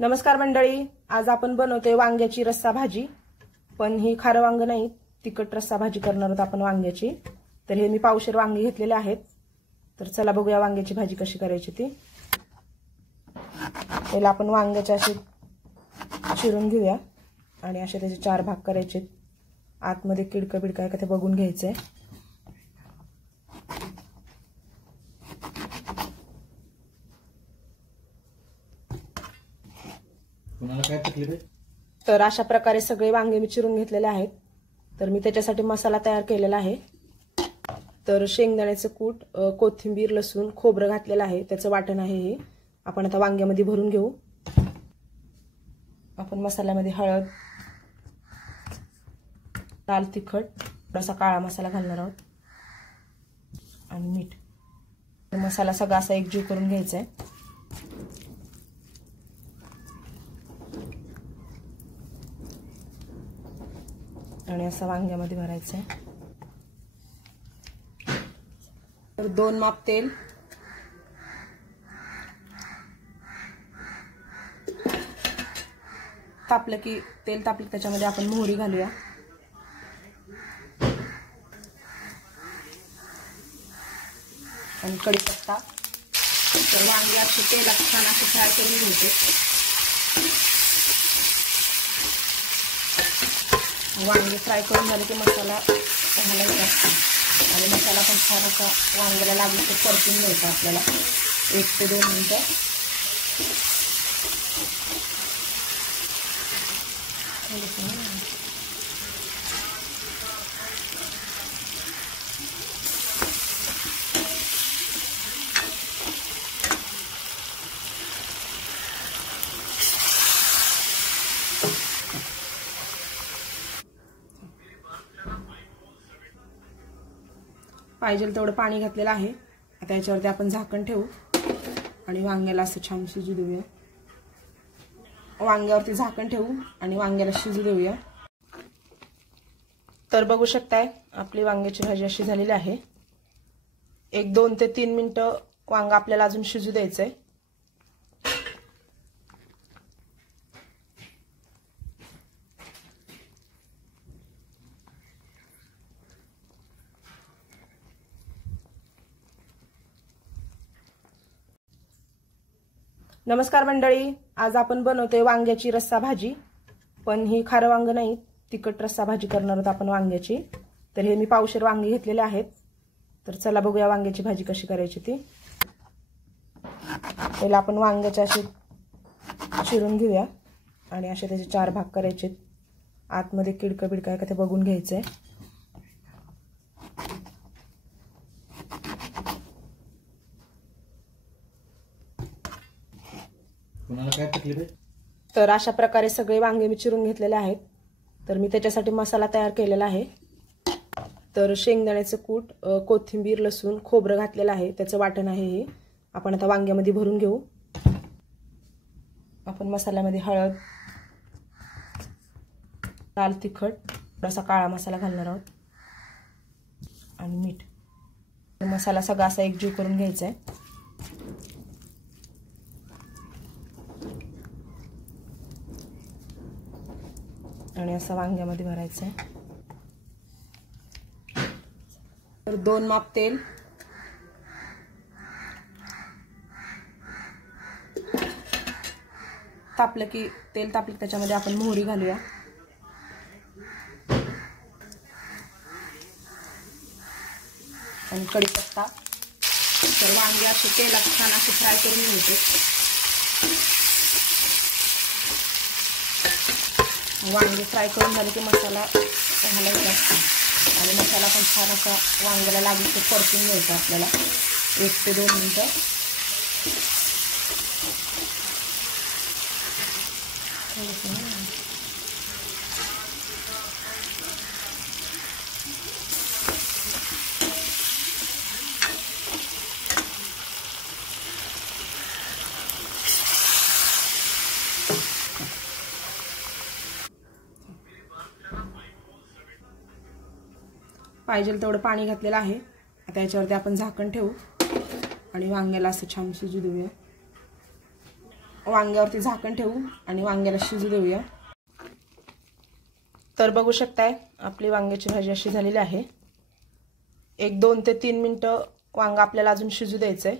नमस्कार मंडळी, आज आपण बनवतोय वांग्याची रस्सा भाजी। पण ही खारं वांग नाही, तिखट रस्सा भाजी करणार आहोत आपण वांग्याची। तर हे मी पावशेर वांगे घेतलेले आहेत। तर चला बघूया वांग्याची भाजी कशी करायची ती। पहिला आपण वांग्याचे असे चिरून घेऊया आणि असे त्याचे 4 भाग करायचे। आतमध्ये किडकं बिडकं आहे का ते बघून घ्यायचंय। तर अशा प्रकारे सगळे वांगे मी चिरून घेतलेले आहेत। तर मी त्याच्यासाठी मसाला तयार केलेला आहे। तर शेंगदाण्याचं कूट, कोथिंबीर, लसूण, खोबरं घातलेलं आहे, त्याचं वाटण आहे हे। आपण आता वांग्यामध्ये भरून घेऊ। आपण मसाल्यामध्ये हळद, लाल तिखट, थोडासा काळा मसाला घालणार आहोत आणि मीठ। मसाला सगळा असा एकजीव करून घ्यायचा आहे। आणि असा वांग्यामध्ये भरायचं आहे। तर 2 माप तेल, तापलं की तेल तापलं त्याच्यामध्ये आपण मोहरी घालूया। आणि कढीपत्ता। तर वांगे असे तेलात छान असे फ्राय करून घ्यायचे। वांगे फ्राय करून झाले की मसाला घालायचा आणि मसाला पण छान असा वांग्याला लागून तो परतून घ्यायचा आपल्याला 1 ते 2 मिनिटं। पाहिजे तेवढं पाणी घातलेलं आहे। आता याच्यावरती आपण झाकण ठेवू आणि वांग्याला असं छान शिजू देऊया। वांग्यावरती झाकण ठेवू आणि वांग्याला शिजू देऊया। तर बघू शकताय आपली वांग्याची भाजी अशी झालेली आहे। 1-2 ते 3 मिनिटं वांग आपल्याला अजून शिजू द्यायचंय। नमस्कार मंडळी, आज आपण बनवतोय वांग्याची रस्सा भाजी। पण ही खारं वांग नाही, तिखट रस्सा भाजी करणार आहोत आपण वांग्याची। तर हे मी पावशेर वांगे घेतलेले आहेत। तर चला बघूया वांग्याची भाजी कशी करायची ती। पहिला आपण वांग्याचे असे चिरून घेऊया आणि असे त्याचे 4 भाग करायचे। आतमध्ये किडकं बिडकं आहे का ते बघून घ्यायचंय। तर अशा प्रकारे सगळे वांगे मी चिरून घेतलेले आहेत। तर मी त्याच्यासाठी मसाला तयार केलेला आहे। तर शेंगदाण्याचं कूट, कोथिंबीर, लसूण, खोबरं घातलेलं आहे, त्याचं वाटण आहे हे। आपण आता वांग्यामध्ये भरून घेऊ। आपण मसाल्यामध्ये हळद, लाल तिखट, थोडासा काळा मसाला घालणार आहोत आणि मीठ। मसाला सगळा असा एकजीव करून घ्यायचा आहे। आणि असं वांग्यामध्ये भरायचं आहे। तर 2 माप तेल, तापलं की तेल तापलं त्याच्यामध्ये आपण मोहरी घालूया। आणि कढीपत्ता। तर वांगे असे तेलात छान असे फ्राय करून घ्यायचे। वांगे फ्राय करून झाले की मसाला घालायचा आणि मसाला पण छान असा वांग्याला लागून तो परतून घ्यायचा आपल्याला 1 ते 2 मिनिटं। पाहिजे तेवढं पाणी घातलेलं आहे। आता याच्यावरती आपण झाकण ठेवू आणि वांग्याला असं छान शिजू देऊया। वांग्यावरती झाकण ठेवू आणि वांग्याला शिजू देऊया। तर बघू शकताय आपली वांग्याची भाजी अशी झालेली आहे। 1 2 ते 3 मिनिटं वांगा आपल्याला अजून शिजू द्यायचंय।